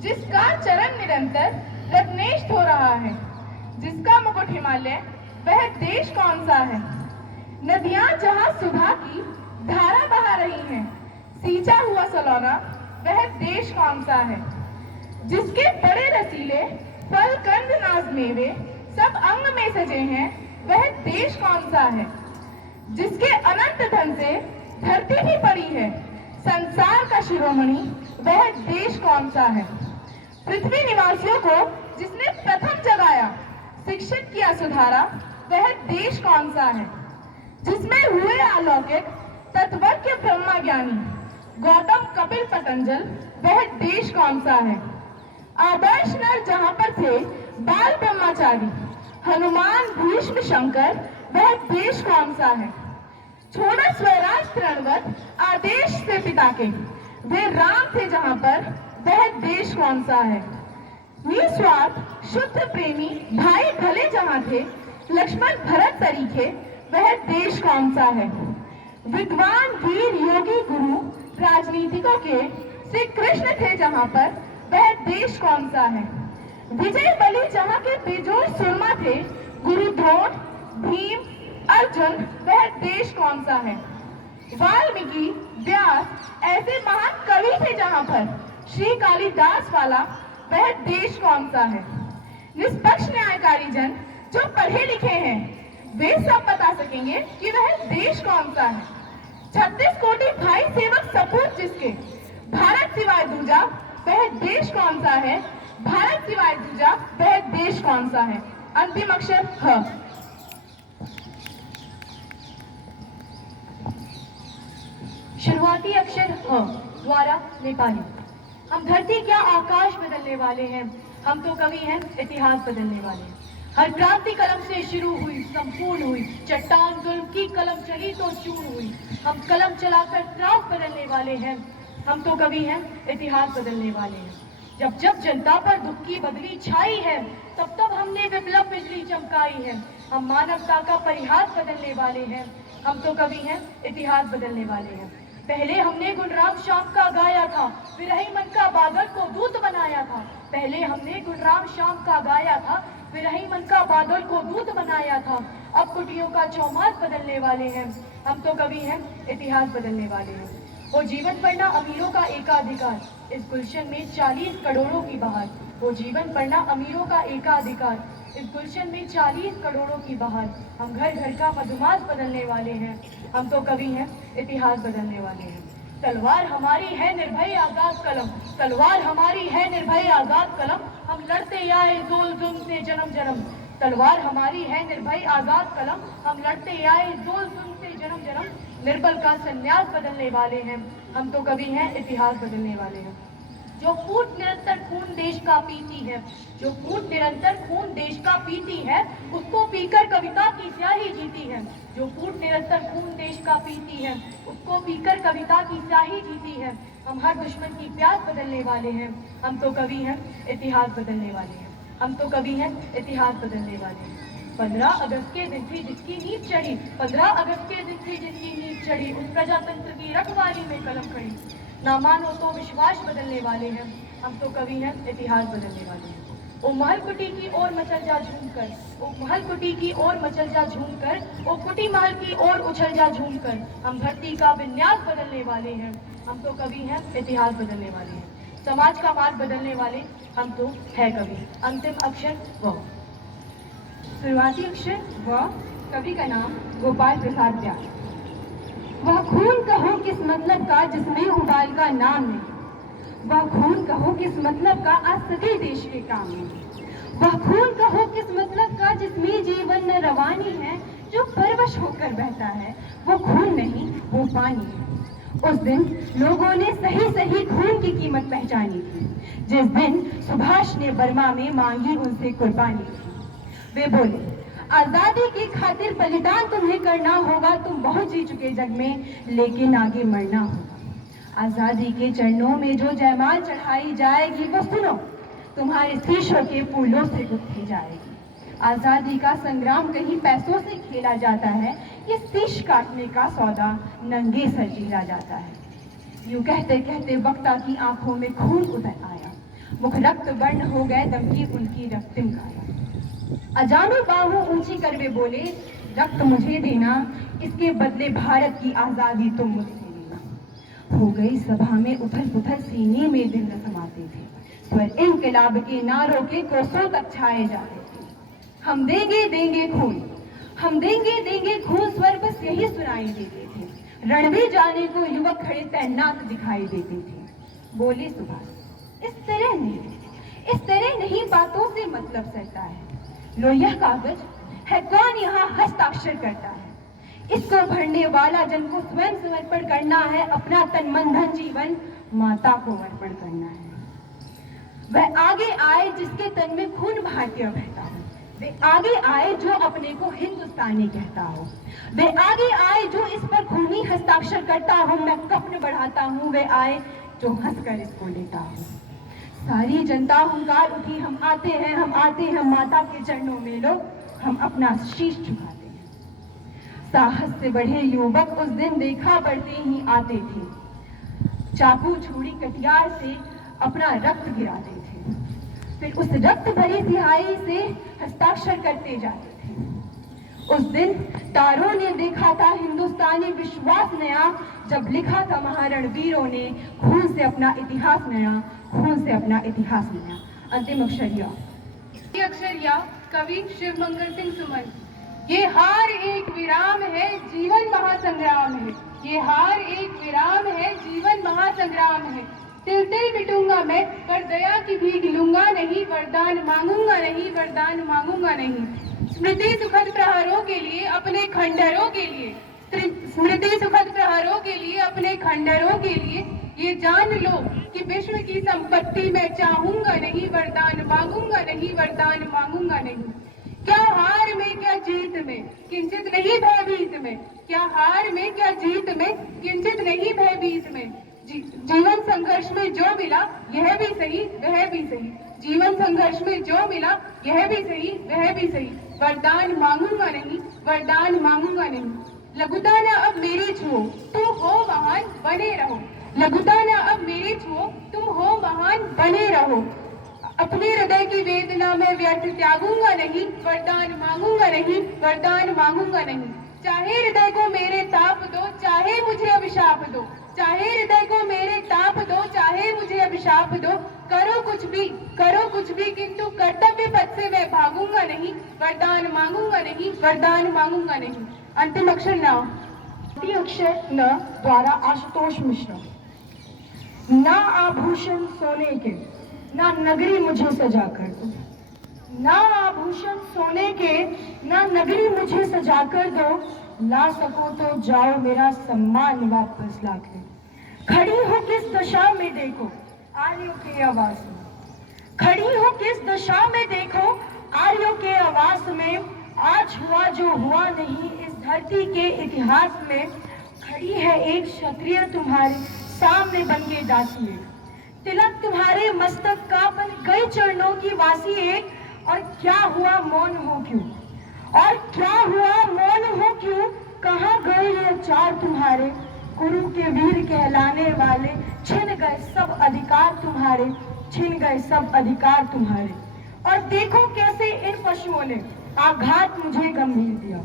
जिसका चरण निरंतर रत्नेश हो रहा है, जिसका मुकुट हिमालय, वह देश कौन सा है? नदियां जहां सुधा की धारा बहा रही हैं, सींचा हुआ सलोना, वह देश कौन सा है? जिसके बड़े रसीले फल कंद नाज मेवे सब अंग में सजे हैं, वह देश कौन सा है? जिसके अनंत धन से धरती भी पड़ी है, संसार का शिरोमणि, वह देश कौन सा है? पृथ्वी निवासियों को जिसने प्रथम जगाया, शिक्षित किया सुधारा, वह देश कौन सा है? जिसमें हुए अलौकिक तत्वज्ञ ब्रह्मा ज्ञानी, गौतम कपिल पतंजल, वह देश कौन सा है? आदर्श नर जहां पर थे बाल ब्रह्मचारी, हनुमान भीष्म शंकर, वह देश कौन सा है? छोड़ा स्वराज तृणवत आदेश से पिता के, वे राम थे जहां पर, वह देश कौन सा है? निस्वार्थ शुद्ध प्रेमी भाई भले जहां थे, लक्ष्मण भरत तरीके, वह देश कौन सा है? विद्वान वीर योगी गुरु राजनीतिकों के श्री कृष्ण थे जहां पर, वह देश कौन सा है? विजय बलि जहां के बेजोड़ सुरमा थे, गुरु द्रोण भीम अर्जुन, वह देश कौन सा है? वाल्मीकि व्यास ऐसे महान कवि थे जहां पर, श्री कालिदास वाला, वह देश कौन सा है? निष्पक्ष न्यायकारी जन जो पढ़े लिखे हैं, वे सब बता सकेंगे कि वह देश कौन सा है? 36 कोटि भाई सेवक सपूत जिसके, भारत सिवाय दूजा, वह देश कौन सा है? भारत सिवाय दूजा, वह देश कौन सा है? अंतिम अक्षर ह। शुरुआती अक्षर ह द्वारा नेपाली। हम धरती क्या आकाश बदलने वाले हैं, हम तो कवि हैं इतिहास बदलने वाले हैं। हर क्रांति कलम से शुरू हुई, संपूर्ण हुई, चट्टान जुल्म की कलम चली तो चूर हुई। हम कलम चलाकर त्रास बदलने वाले हैं, हम तो कवि हैं इतिहास बदलने वाले हैं। जब जब जनता पर दुख की बदली छाई है, तब तब हमने विप्लव बिजली चमकाई है। हम मानवता का परिहास बदलने वाले हैं, हम तो कवि हैं इतिहास बदलने वाले हैं। पहले हमने गुलराम शाम का गाया था, विरही मन का बादल को दूत बनाया था। पहले हमने गुलराम शाम का गाया था, विरही मन का बादल को दूत बनाया था। अब कुटियों का चौमास बदलने वाले हैं, हम तो कवि हैं इतिहास बदलने वाले हैं। वो जीवन पढ़ना अमीरों का एकाधिकार, इस गुलशन में 40 करोड़ों की बहार। वो जीवन पढ़ना अमीरों का एकाधिकार, इस गुलशन में 40 करोड़ों की बहार। हम घर घर का मधुमास बदलने वाले हैं, हम तो कवि हैं इतिहास बदलने वाले हैं। तलवार हमारी है निर्भय आजाद कलम, तलवार हमारी है निर्भय आजाद कलम। हम लड़ते आए जोल जुल्म से जन्म जन्म, तलवार हमारी है निर्भय आजाद कलम। हम लड़ते आए जोल जुल्म से जन्म जन्म। निर्बल का संन्यास बदलने वाले हैं, हम तो कवि हैं इतिहास बदलने वाले हैं। जो फूट निरंतर खून देश का पीती है, जो फूट निरंतर खून देश का पीती है, उसको पीकर कविता की स्याही जीती है। जो फूट निरंतर खून देश का पीती है, उसको पीकर कविता की स्याही जीती है। हम हर दुश्मन की प्यास बदलने वाले हैं, हम तो कवि हैं इतिहास बदलने वाले हैं। हम तो कवि हैं इतिहास बदलने वाले हैं। 15 अगस्त के दिन थी जिसकी नींद चढ़ी, 15 अगस्त के दिन थी जिसकी नींद चढ़ी, उस प्रजातंत्र की रखवाली में कलम खड़ी। ना मानो तो विश्वास बदलने वाले हैं, हम तो कवि हैं इतिहास बदलने वाले हैं। ओ महल कुटी की ओर मचल जा झूम कर, ओ महल कुटी की ओर मचल जा झूम कर, ओ कुटी महल की ओर उछल जा झूम कर। हम धरती का विन्यास बदलने वाले हैं, हम तो कवि हैं इतिहास बदलने वाले हैं। समाज का मार्ग बदलने वाले हम तो है कवि। अंतिम अक्षर व। शुरुआती अक्षर व। कवि का नाम गोपाल प्रसाद व्यास। वह खून कहो किस मतलब का जिसमें उबाल का नाम नहीं, वह खून कहो किस मतलब का आज सभी देश के काम नहीं। वह खून कहो किस मतलब का जिसमें जीवन न रवानी है, जो परवश होकर बहता है वो खून नहीं वो पानी है। उस दिन लोगों ने सही सही खून की कीमत पहचानी थी, जिस दिन सुभाष ने बर्मा में मांगी उनसे कुर्बानी थी। वे बोले आजादी की खातिर बलिदान तुम्हें करना होगा, तुम बहुत जी चुके जग में लेकिन आगे मरना होगा। आजादी के चरणों में जो जयमाल चढ़ाई जाएगी वो सुनो तुम्हारे शीशों के फूलों से गुत्थी जाएगी। आजादी का संग्राम कहीं पैसों से खेला जाता है, ये शीश काटने का सौदा नंगे सर जीला जाता है। यूं कहते कहते वक्ता की आंखों में खून उतर आया, मुख रक्त वर्ण हो गए दम की उनकी रक्तिम काया। अजानो बाहों ऊंची कर वे बोले, रक्त मुझे देना, इसके बदले भारत की आजादी तुम मुझसे लेना। हो गई सभा में उथल पुथल, सीने में दिल न समाते थे, स्वर इनकलाब के नारों के कोसों तक छाए जाते थे। हम देंगे देंगे खून, हम देंगे देंगे खून, स्वर बस यही सुनाई देते थे। रण में जाने को युवक खड़े तैनात दिखाई देते थे। बोले सुभाष, इस तरह नहीं बातों से मतलब सरता है। लो यह कागज है, कौन यहाँ हस्ताक्षर करता है? इसको भरने वाला जन को स्वयं समर्पण करना है, अपना तन मन धन जीवन माता को अर्पण करना है। वह आगे आए जिसके तन में खून भारतीय बहता हो, वे आगे आए जो अपने को हिंदुस्तानी कहता हो, वे आगे आए जो इस पर खूनी हस्ताक्षर करता हो। मैं कफन बढ़ाता हूँ, वे आए जो हंसकर इसको लेता हो। सारी जनता हुंकार उठी, हम आते हैं, हम आते हैं, माता के चरणों में लो हम अपना शीश झुकाते हैं। साहस से बढ़े युवक उस दिन देखा बढ़ते ही आते थे। चाकू छुरी कटियार से अपना रक्त गिराते थे, फिर उस रक्त भरी सिहाई से हस्ताक्षर करते जाते थे। उस दिन तारों ने देखा था हिंदुस्तानी विश्वास नया, जब लिखा था महारणवीरों ने खून से अपना इतिहास नया, खून से अपना इतिहास नया। अंतिम अक्षर या। ये अक्षर या कवि शिव मंगल सिंह सुमन। ये हार एक विराम है, जीवन महासंग्राम है। ये हार एक विराम है, जीवन महासंग्राम है। तिल तिल मिटूंगा मैं, पर दया की भीख लूंगा नहीं, वरदान मांगूंगा नहीं, वरदान मांगूंगा नहीं। स्मृति सुखद प्रहारों के लिए, अपने खंडहरों के लिए, स्मृति सुखद प्रहारों के लिए, अपने खंडहरों के लिए, ये जान लो कि विश्व की संपत्ति मैं चाहूंगा नहीं, वरदान मांगूंगा नहीं, वरदान मांगूंगा नहीं। क्या हार में क्या जीत में, किंचित नहीं भयभीत में। क्या हार में क्या जीत में, किंचित नहीं भयभीत में। जीवन संघर्ष में जो मिला यह भी सही, वह भी सही। जीवन संघर्ष में जो मिला यह भी सही, वह भी सही। वरदान मांगूंगा नहीं, वरदान मांगूंगा नहीं। लघुता न अब मेरी छुओ, तुम हो महान बने रहो। लघुता न अब मेरी छुओ, तुम हो महान बने रहो। अपने हृदय की वेदना में व्यर्थ त्यागूंगा नहीं, वरदान मांगूंगा नहीं, वरदान मांगूंगा नहीं। चाहे हृदय को मेरे ताप दो, चाहे मुझे अभिशाप दो। चाहे हृदय को मेरे ताप दो, चाहे मुझे अभिशाप दो। करो कुछ भी, किंतु कर्तव्य पथ से मैं भागूंगा नहीं, वरदान मांगूंगा नहीं, वरदान मांगूंगा नहीं। अंतिम अक्षर न। अंतिम अक्षर न द्वारा आशुतोष मिश्रा। ना आभूषण सोने के, ना नगरी मुझे सजा कर दो। ना आभूषण सोने के, ना नगरी मुझे सजा कर दो। ला सको तो जाओ मेरा सम्मान वापस ला के। खड़ी हो किस दशा में देखो आर्यों के आवास में। खड़ी हो किस दशा में देखो आर्यों के आवास में। आज हुआ जो हुआ नहीं इस धरती के इतिहास में। खड़ी है एक क्षत्रिय तुम्हारे सामने बन के दासी एक। तिलक तुम्हारे मस्तक का बन गई चरणों की वासी एक। और क्या हुआ मौन हो क्यों, और क्या हुआ मौन हो क्यों। कहाँ गए ये चार तुम्हारे गुरु के वीर कहलाने वाले। छिन गए सब अधिकार तुम्हारे, छिन गए सब अधिकार तुम्हारे। और देखो कैसे इन पशुओं ने आघात मुझे गंभीर दिया।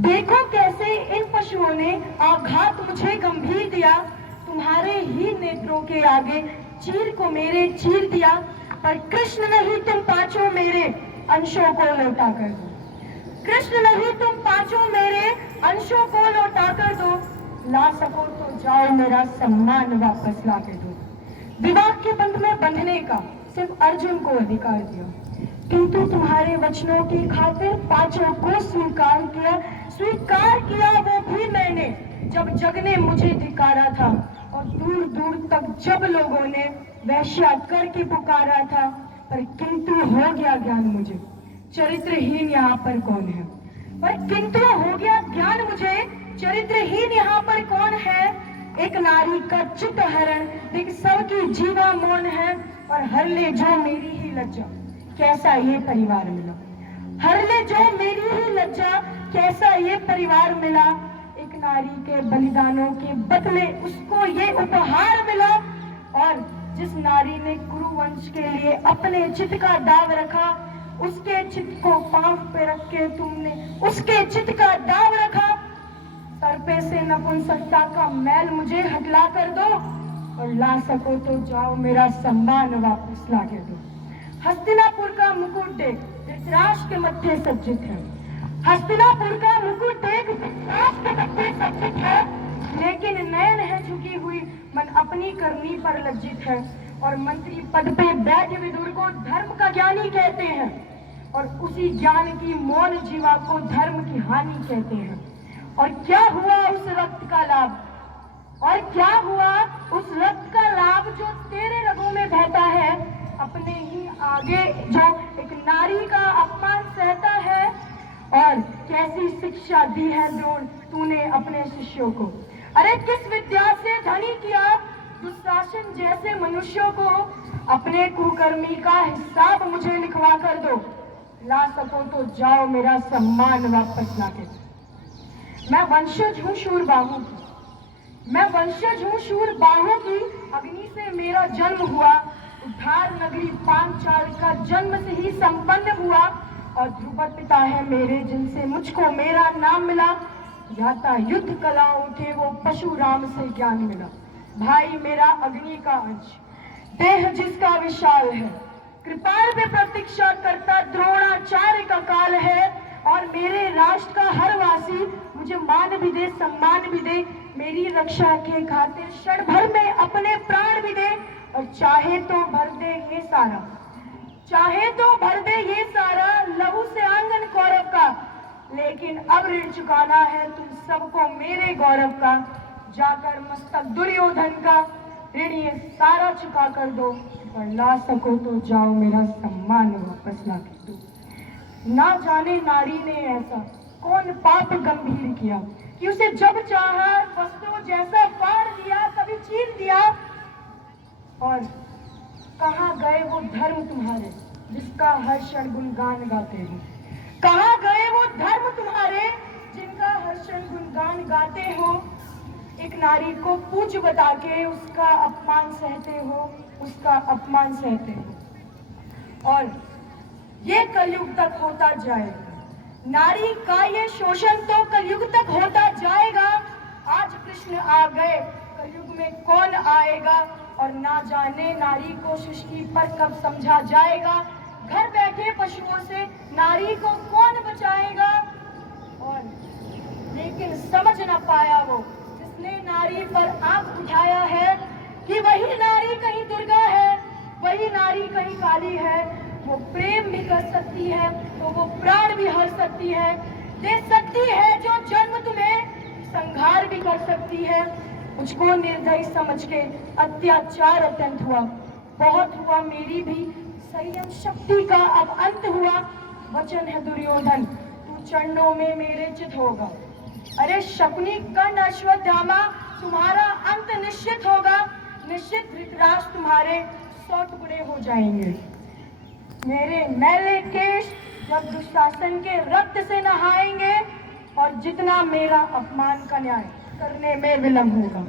देखो कैसे इन पशुओं ने आघात मुझे गंभीर दिया। तुम्हारे ही नेत्रों के आगे चीर को मेरे चीर दिया। पर कृष्ण नहीं तुम पांचों मेरे अंशों को लौटा कर दो। कृष्ण नहीं तुम पांचों मेरे अंशों को लौटा कर दो। ला सको तो जाओ मेरा सम्मान वापस ला के दो। विवाह के बंध में बंधने का सिर्फ अर्जुन को अधिकार दिया, किंतु तुम्हारे वचनों की खातिर पांचों को स्वीकार किया वो भी मैंने, जब जग ने मुझे धिकारा था। और दूर दूर तक जब लोगों ने वैश्या करके पुकारा था। पर किंतु हो गया ज्ञान मुझे, चरित्रहीन यहाँ पर कौन है। पर किंतु हो गया ज्ञान मुझे, चरित्रहीन यहाँ पर कौन है। एक नारी का चित्त हरण देख सबकी जीवा मौन है। और हर ले जो मेरी ही लज्जा, कैसा ये परिवार मिला। हर ले जो मेरी ही लज्जा, कैसा ये परिवार मिला। एक नारी के बलिदानों के बदले उसको ये उपहार मिला। और जिस नारी ने कुरुवंश के लिए अपने चित का दाव रखा, उसके चित को पांव पे रख के तुमने उसके चित का दाव रखा। सर पे से नपुंसकता का मैल मुझे हटला कर दो, और ला सको तो जाओ मेरा सम्मान वापस ला के दो। हस्तिनापुर का मुकुट देख धृतराष्ट्र के मत्थे सज्जित है, हस्तिनापुर का मुकुट देख धृतराष्ट्र के मत्थे सज्जित है, लेकिन नयन है झुकी हुई, मन अपनी करनी पर लज्जित है। और मंत्री पद पे बैठे विदुर को धर्म का ज्ञानी कहते हैं, और उसी ज्ञान की मौन जीवा को धर्म की हानि कहते हैं। और क्या हुआ उस रक्त का लाभ, और क्या हुआ उस रक्त का लाभ जो तेरे रगों में बहता है, अपने ही आगे जो एक नारी का अपमान सहता है। और कैसी शिक्षा दी है द्रोण तूने अपने शिष्यों को, अरे किस विद्या से धनी किया दुशासन जैसे मनुष्यों को। अपने कुकर्मी का हिसाब मुझे लिखवा कर दो, ला सको तो जाओ मेरा सम्मान वापस ला के। मैं वंशज हूँ शूरबाहु की, मैं वंशज हूँ शूरबाहु की, अग्नि से मेरा जन्म हुआ, उद्धार नगरी पांचाल का जन्म से ही संपन्न हुआ। और ध्रुपद पिता है मेरे जिनसे मुझको मेरा नाम मिला, याता युद्ध कलाओं थे वो परशुराम से ज्ञान मिला। भाई मेरा अग्नि का अंश, देह जिसका विशाल है, कृपाल पे प्रतीक्षा करता द्रोणाचार्य का काल है। और मेरे राष्ट्र का हर वासी मुझे मान भी दे सम्मान भी दे, मेरी रक्षा के खातिर क्षण भर में अपने प्राण भी दे। और चाहे तो भर दे ये सारा, चाहे तो भर दे ये सारा लहू से आंगन कौरव का, लेकिन अब ऋण चुकाना है तुम सबको मेरे गौरव का। जाकर मस्तक दुर्योधन का ऋण ये सारा चुका कर दो, और ला सको तो जाओ मेरा सम्मान वापस ला के दो। ना जाने नारी ने ऐसा कौन पाप गंभीर किया, कि उसे जब चाहा वस्तु जैसा फाड़ दिया, कभी छीन दिया। और कहाँ गए वो धर्म तुम्हारे जिसका हर क्षण गुणगान गाते हो, कहाँ गए वो धर्म तुम्हारे जिनका हर क्षण गुणगान गाते हो। एक नारी को पूज बता के उसका अपमान सहते हो, उसका अपमान सहते हो। और ये कलयुग तक होता जाएगा, नारी का ये शोषण तो कलयुग तक होता जाएगा। आज कृष्ण आ गए, कलयुग में कौन आएगा, और ना जाने नारी को सृष्टि पर कब समझा जाएगा। घर बैठे पशुओं से नारी को कौन बचाएगा। और लेकिन समझ न पाया वो जिसने नारी पर आंख उठाया है, कि वही नारी कहीं दुर्गा है, वही नारी कहीं काली है। वो प्रेम भी कर सकती है तो वो प्राण भी हर सकती है, दे सकती है जो जन्म तुम्हें, संहार भी कर सकती है। मुझको निर्दयी समझ के अत्याचार अत्यंत हुआ, बहुत हुआ मेरी भी संयम शक्ति का अब अंत हुआ। वचन है दुर्योधन तू चरणों में मेरे चित होगा, अरे शकुनी कर्ण अश्वत्थामा तुम्हारा अंत निश्चित होगा। निश्चित धृतराष्ट्र तुम्हारे 100 टुकड़े हो जाएंगे। मेरे मैले केश जब दुशासन के रक्त से नहाएंगे, और जितना मेरा अपमान का न्याय करने में विलंब होगा,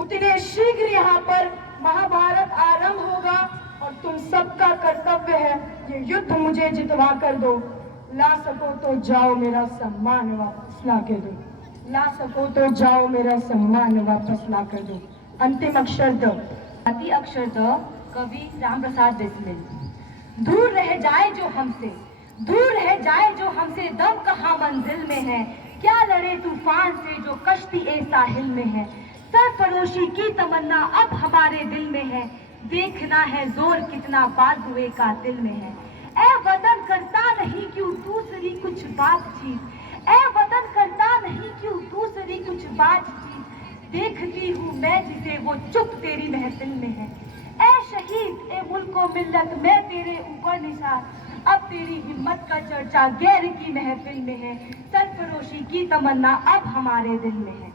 उतने शीघ्र यहाँ पर महाभारत आरंभ होगा। और तुम सबका कर्तव्य है ये युद्ध मुझे जितवा कर दो, ला सको तो जाओ मेरा सम्मान वापस ला के दो, ला सको तो जाओ मेरा सम्मान वापस ला कर दो। अंतिम अक्षर द, आदि अक्षर द, कवि राम प्रसाद बिस्मिल। दूर रह जाए जो हमसे, दूर रह जाए जो हमसे, दम कहाँ मंजिल में है, क्या लड़े तूफान से जो कश्ती ए साहिल में है। सरफरोशी की तमन्ना अब हमारे दिल में है, देखना है जोर कितना बाजुए का दिल में है। ए वतन करता नहीं क्यों दूसरी कुछ बातचीत, ए वतन करता नहीं क्यों दूसरी कुछ बातचीत, देखती हूँ मैं जिसे वो चुप तेरी महफिल में है। ए शहीद ए मुल्को मिल्लत मैं तेरे ऊपर निशान, अब तेरी हिम्मत का चर्चा गैर की महफिल में है। सरफरोशी की तमन्ना अब हमारे दिल में है।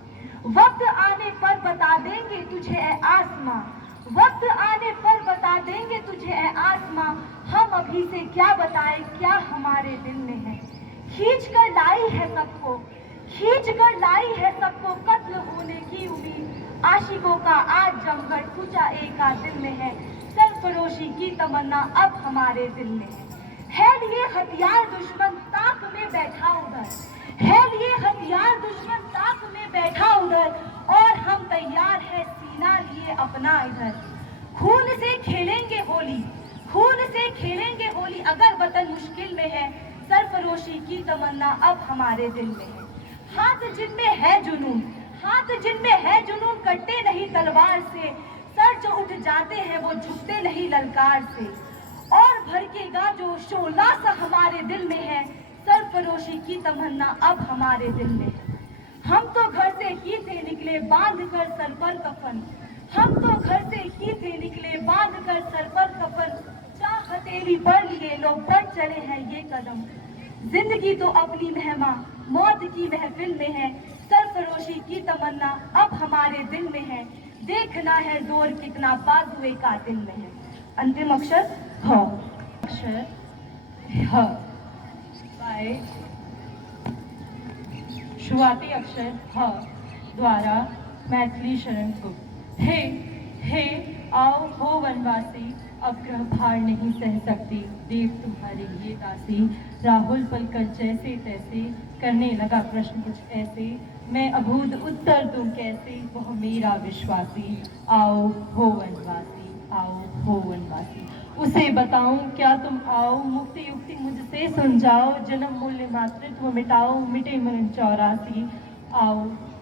वक्त आने पर बता देंगे तुझे ए आसमां, वक्त आने पर बता देंगे तुझे ए आसमां, हम अभी से क्या बताएं क्या हमारे दिल में है। खींच कर लाई है सबको, खींच कर लाई है सबको कत्ल होने की उम्मीद, आशिकों का आज जमघट ऊंचा एक दिल में है। सरफरोशी की तमन्ना अब हमारे दिल में है लिए हथियार दुश्मन ताक में बैठा उधर, है लिए हथियार दुश्मन ताक में बैठा उधर, और हम तैयार है सीना लिए अपना इधर। खून से खेलेंगे होली, खून से खेलेंगे होली, अगर वतन मुश्किल में है सरफरोशी की तमन्ना अब हमारे दिल में है। हाथ जिनमें है जुनून, हाथ जिनमें है जुनून, कटते नहीं तलवार से, सर जो उठ जाते हैं वो झुकते नहीं ललकार से, और भड़केगा जो शोला सा हमारे दिल में है, सरफरोशी की तमन्ना अब हमारे दिल में है। हम तो घर से ही थे निकले बांध कर सर पर कफन, हम तो घर से ही थे निकले बांध कर सर पर कफन, चाह हथेली पर लिए लोग बढ़ चले हैं ये कदम। जिंदगी तो अपनी मेहमा मौत की महफिल में है, सरफरोशी की तमन्ना अब हमारे दिल में है, देखना है जोर कितना बाजुए कातिल में है। अंतिम अक्षर ह, अक्षर ह बाय शुरुआती अक्षर ह द्वारा मैथिली शरण गुप्त। हे हे आओ हो वनवासी, अब ग्रह भार नहीं सह सकती, देव तुम्हारे लिए दासी। राहुल पलकर जैसे तैसे करने लगा प्रश्न कुछ ऐसे, मैं अबूझ उत्तर दूं कैसे, वह मेरा विश्वासी। आओ हो वनवासी, आओ हो वनवासी, उसे बताऊं क्या तुम आओ, मुक्ति युक्ति मुझसे सुन जाओ, जन्म मूल्य मातृत्व मिटाओ, मिटे मन 84। आओ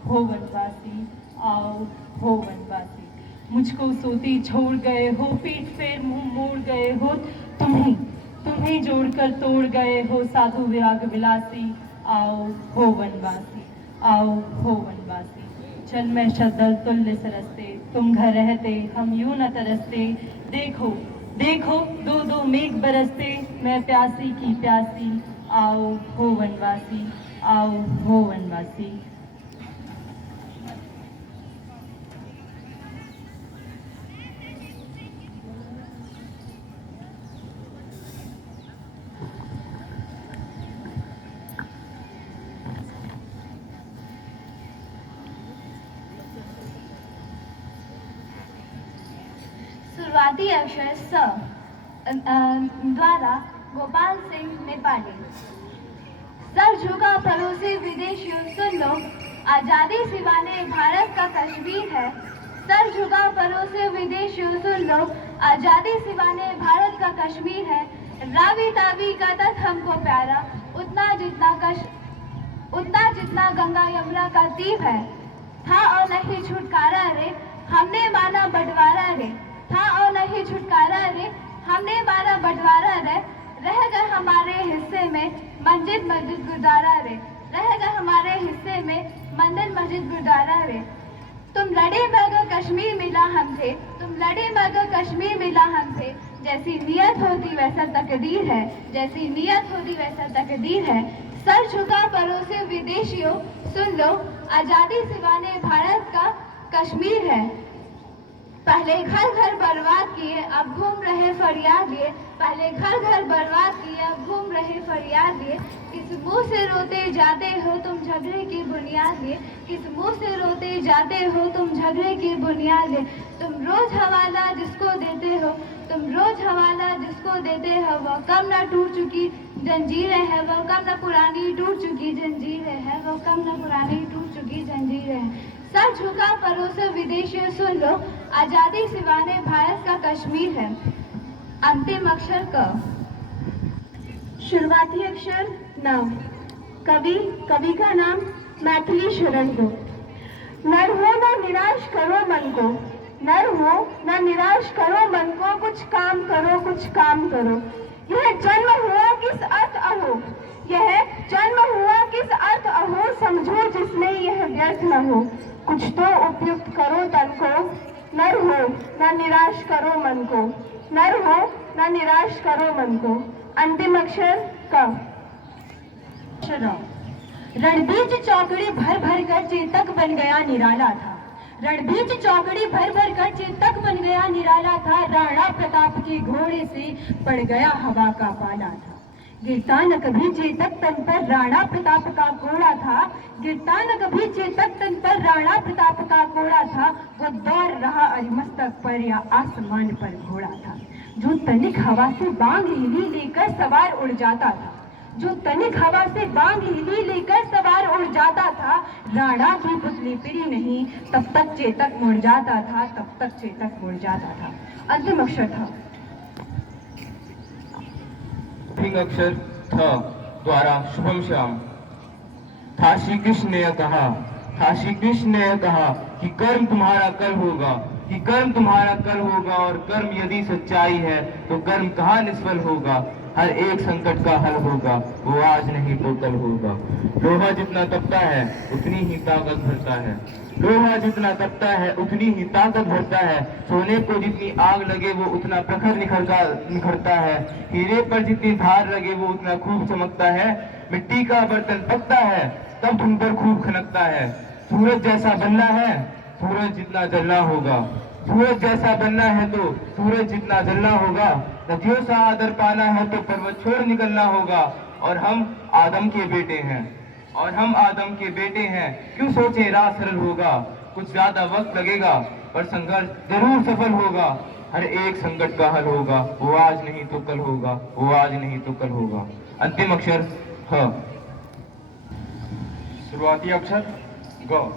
हो वनवासी, आओ हो वनवासी, मुझको सोती छोड़ गए हो, पीठ फेर मुंह मोड़ गए हो, तुम्हें जोड़कर तोड़ गए हो साधु विराग विलासी। आओ हो वनवासी, आओ हो वनवासी, चल मैं शद्दल तुल्य सरसते, तुम घर रहते हम यूं न तरसते, देखो देखो दो दो मेघ बरसते, मैं प्यासी की प्यासी। आओ हो वनवासी, आओ हो वनवासी। शुरुआती अक्षर स द्वारा गोपाल सिंह नेपाली। सर झुका पड़ोसी विदेशियों सुन लो, आजादी सिवाने भारत का कश्मीर है। सर झुका पड़ोसी विदेशियों सुन लो, आजादी सिवाने भारत का कश्मीर है। रावी तावी का तट हमको प्यारा, उतना जितना गंगा यमुना का तीर है। था और नहीं छुटकारा रे, हमने माना बंटवारा रे, था और नहीं छुटकारा रे, हमने माना बंटवारा रे। रह गए हमारे हिस्से में मंदिर मस्जिद गुरुद्वारा रे, रह गए हमारे हिस्से में मंदिर मस्जिद गुरुद्वारा रे। तुम लड़े मगर कश्मीर मिला हमसे, तुम लड़े मगर कश्मीर मिला हमसे। जैसी नियत होती वैसा तकदीर है, जैसी नियत होती वैसा तकदीर है। सर झुका पड़ोसी विदेशियों सुन लो, आजादी सिवाने भारत का कश्मीर है। पहले घर घर बर्बाद किए अब घूम रहे फरियाद लिए, पहले घर घर बर्बाद किए अब घूम रहे फरियाद लिए। किस मुंह से रोते जाते हो तुम झगड़े की बुनियाद लिए, किस मुंह से रोते जाते हो तुम झगड़े की बुनियाद लिए। तुम रोज हवाला जिसको देते हो, तुम रोज हवाला जिसको देते हो, वह कम न टूट चुकी जंजीरें है, वह कम न पुरानी टूट चुकी जंजीरें है, वह कम न पुरानी टूट चुकी जंजीरें है। सर झुका पड़ोसी विदेशियों सुन लो, आजादी सिवाने भारत का कश्मीर है। अंतिम अक्षर क। शुरुआती अक्षर न। कवि का नाम मैथिली शरण गुप्त। नर हो न निराश करो मन को, नर हो न निराश करो मन को, कुछ काम करो कुछ काम करो। यह जन्म हुआ किस अर्थ अहो, यह जन्म हुआ किस अर्थ अहो, समझो जिसमें यह व्यर्थ न हो। कुछ तो उपयुक्त करो तन को, नर हो न निराश करो मन को, नर हो न निराश करो मन को। अंतिम अक्षर क। रणबीज चौकड़ी भर भर कर चेतक बन गया निराला था, रणबीज चौकड़ी भर भर कर चेतक बन गया निराला था। राणा प्रताप के घोड़े से पड़ गया हवा का पाला था। गिरता न कभी चेतक तन पर राणा प्रताप का घोड़ा था, गिरता न कभी चेतक तन पर राणा प्रताप का घोड़ा था, वो दौड़ रहा अरिमस्तक पर या आसमान पर घोड़ा था। जो तनिक हवा से बांग हिली लेकर सवार उड़ जाता था, जो तनिक हवा से बांग हिली लेकर सवार उड़ जाता था, राणा की पुतली पिरी नहीं, तब तक चेतक मुड़ जाता था, तब तक चेतक मुड़ जाता था। अंतिम अक्षर था। अक्षर था द्वारा शुभम श्याम। था श्री कृष्ण ने कहा, था श्री कृष्ण ने कहा कि कर्म तुम्हारा कल होगा, कि कर्म तुम्हारा कल होगा, और कर्म यदि सच्चाई है तो कर्म कहाँ निष्फल होगा। हर एक संकट का हल होगा, वो आज नहीं तो कल होगा। लोहा जितना तपता है उतनी ही ताकत भरता है, लोहा जितना तपता है उतनी ही ताकत भरता है। सोने को जितनी आग लगे वो उतना प्रखर निखरता है, हीरे पर जितनी धार लगे वो उतना खूब चमकता है। मिट्टी का बर्तन पकता है तब धुन पर खूब खनकता है। सूरज जैसा बनना है सूरज जितना जलना होगा, सूरज जैसा बनना है तो सूरज जितना जलना होगा। नदियों सा आदर पाना है तो पर्वत छोड़ निकलना होगा। और हम आदम के बेटे हैं, और हम आदम के बेटे हैं, क्यों सोचे राह सरल होगा। कुछ ज्यादा वक्त लगेगा पर संघर्ष जरूर सफल होगा। हर एक संकट का हल होगा, वो आज नहीं तो कल होगा, वो आज नहीं तो कल होगा। अंतिम अक्षर ह। शुरुआती अक्षर ग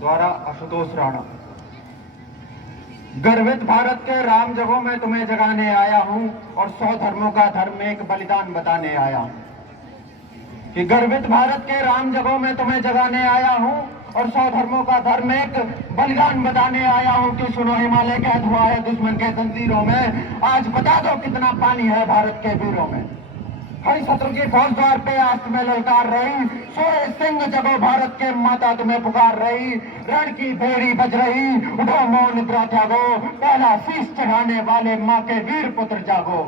द्वारा आशुतोष राणा। गर्वित भारत के राम जगहों में तुम्हें जगाने आया हूं और 100 धर्मों का धर्म एक बलिदान बताने आया हूं। कि गर्वित भारत के राम जगहों में तुम्हें जगाने आया हूं और 100 धर्मों का धर्म एक बलिदान बताने आया हूं। कि सुनो हिमालय कैद हुआ है दुश्मन के जंजीरों में, आज बता दो कितना पानी है भारत के वीरों में। हरी शत्रु की फौज द्वार पे आज तुम्हें ललकार रही, सोए सिंह जगो भारत के माता तुम्हें पुकार रही। रण की भेड़ी बज रही, उठो मौन निद्रा त्यागो, पहला शीश चढ़ाने वाले माँ के वीर पुत्र जागो।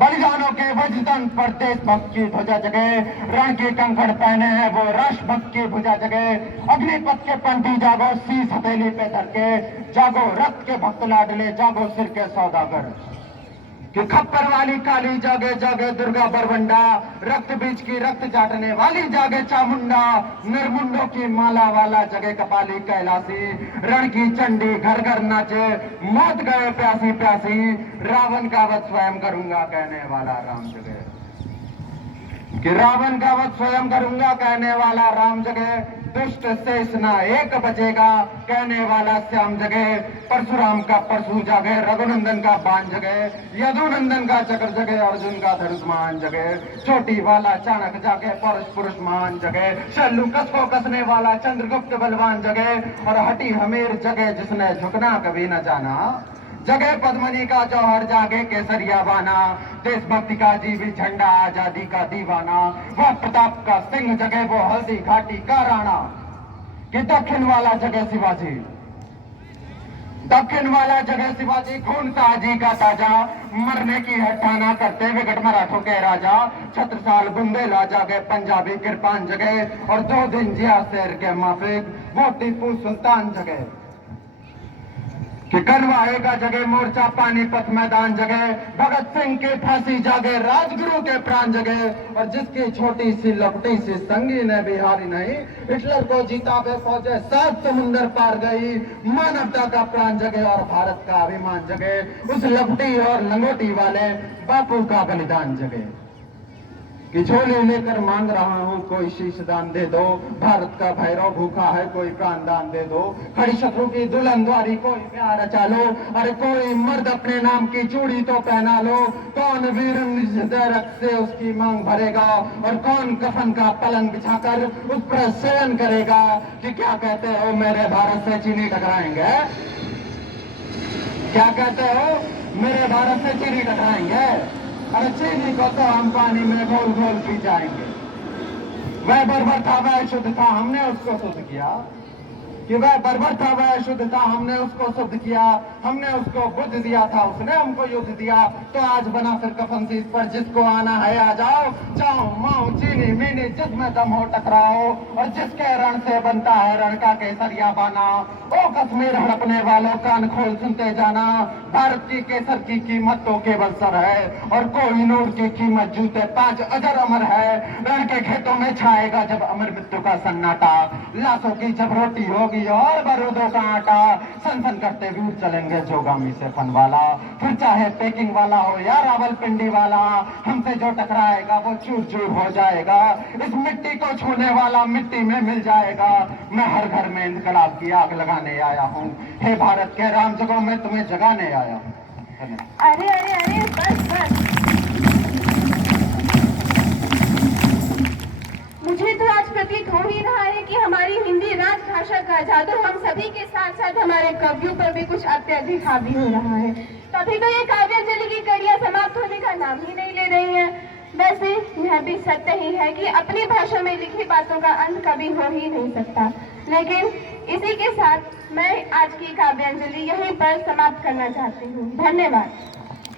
बलिदानों के वजदन पर देशभक्त की ध्वजा जगे, रण की कंकड़ पहने हैं वो राष्ट्रभक्त की भुजा जगे। अग्निपथ के पंथी जागो, शीश हथेली पे धर के जागो, रक्त के भक्त लाडले जागो, सिर के सौदागर। कि खप्पर वाली काली जागे जागे दुर्गा बरवंडा, रक्त बीज की रक्त चाटने वाली जागे चामुंडा। निर्मुंडों की माला वाला जगे कपाली कैलासी, रण की चंडी घर घर नाचे, मौत गए प्यासी प्यासी। रावण का वध स्वयं करूंगा कहने वाला राम जगे। कि रावण का वध स्वयं करूंगा कहने वाला राम जगे। दुष्ट शेष न एक बचेगा कहने वाला श्याम जगे। परशुराम का परशु जागे, रघुनंदन का बाण जगे, यदुनंदन का चक्र जगे, अर्जुन का धनुष मान जगे। चोटी वाला चाणक जागे, पुरुष मान जगे। शल्लू कस को कसने वाला चंद्रगुप्त बलवान जगे। और हटी हमीर जगे जिसने झुकना कभी न जाना, जगे पद्मनी का जौहर जागे केसरिया बाना। देशभक्ति का जीवी झंडा आजादी का दीवाना, वह प्रताप का सिंह जगे वो हल्दी घाटी का राणा। कि दक्षिण वाला जगे शिवाजी, दक्षिण वाला जगह शिवाजी, खून साजी का ताजा, मरने की है ठाना करते विकट मराठों के राजा। छत्रसाल बुंदेला जागे पंजाबी कृपान जगे, और 2 दिन जिया शेर के माफिक वो टीपू सुल्तान जगे। कि कनवाए का जगे मोर्चा पानीपत मैदान जगे, भगत सिंह की फांसी जागे, राजगुरु के प्राण जगे। और जिसकी छोटी सी लपटी सी संगीन है बिहारी नहीं, हिटलर को जीता वे फौजें 7 समुंदर पार गई। मानवता का प्राण जगे और भारत का अभिमान जगे, उस लपटी और लंगोटी वाले बापू का बलिदान जगे। कि झोली लेकर मांग रहा हूँ कोई शीश दान दे दो, भारत का भैरव भूखा है कोई प्राण दान दे दो। खड़ी शत्रु की दुल्हन द्वारी कोई प्यार रचा लो, अरे कोई मर्द अपने नाम की चूड़ी तो पहना लो। कौन वीर निज हृदय रक्त से उसकी मांग भरेगा, और कौन कफन का पलंग बिछाकर उस पर शयन करेगा। कि क्या कहते हो मेरे भारत से चीनी टकराएंगे, क्या कहते हो मेरे भारत से चीनी टकराएंगे। अरे चीनी को तो हम पानी में घोल घोल पी जाएंगे। वह बर्बर था, वह शुद्ध था, हमने उसको शुद्ध किया। कि वह बर्बर था, वह शुद्ध था, हमने उसको शुद्ध किया, हमने उसको बुद्ध दिया था, उसने हमको युद्ध दिया। तो आज बना फिर कफन सीस पर, जिसको आना है आ जाओ, चाओ माओ चीनी मीनी जिसमें दम हो टकराओ, और जिसके रण से बनता है रण का केसरिया बाना। ओ कश्मीर हड़पने वालों कान खोल सुनते जाना, भारत की केसर की कीमत तो केवल सर है, और कोहिनूर की कीमत जूते 5 अजर अमर है। रण के खेतों में छाएगा जब अमर मृत्यु का सन्नाटा, लाशों की जब रोटी होगी और बारूदों का आटा, सन सन करते वीर चलेंगे जोगामी से फन वाला। फिर चाहे पैकिंग वाला हो या रावलपिंडी वाला, हमसे जो टकराएगा वो चूर चूर हो जाएगा। इस मिट्टी को छूने वाला मिट्टी में मिल जाएगा। मैं हर घर में इनकलाब की आग लगाने आया हूँ, हे भारत के राम जगहों में तुम्हें जगाने आया हूँ। अरे अरे अरे बस बस, मुझे तो आज प्रतीत हो ही रहा है कि हमारी हिंदी राजभाषा का जादू हम सभी के साथ साथ हमारे कवियों पर भी कुछ अत्यधिक हावी हो रहा है। तभी तो ये काव्यांजलि की कड़ियां समाप्त होने का नाम ही नहीं ले रही हैं। वैसे यह भी सत्य ही है कि अपनी भाषा में लिखी बातों का अंत कभी हो ही नहीं सकता। लेकिन इसी के साथ मैं आज की काव्यांजलि यहीं पर समाप्त करना चाहती हूँ। धन्यवाद।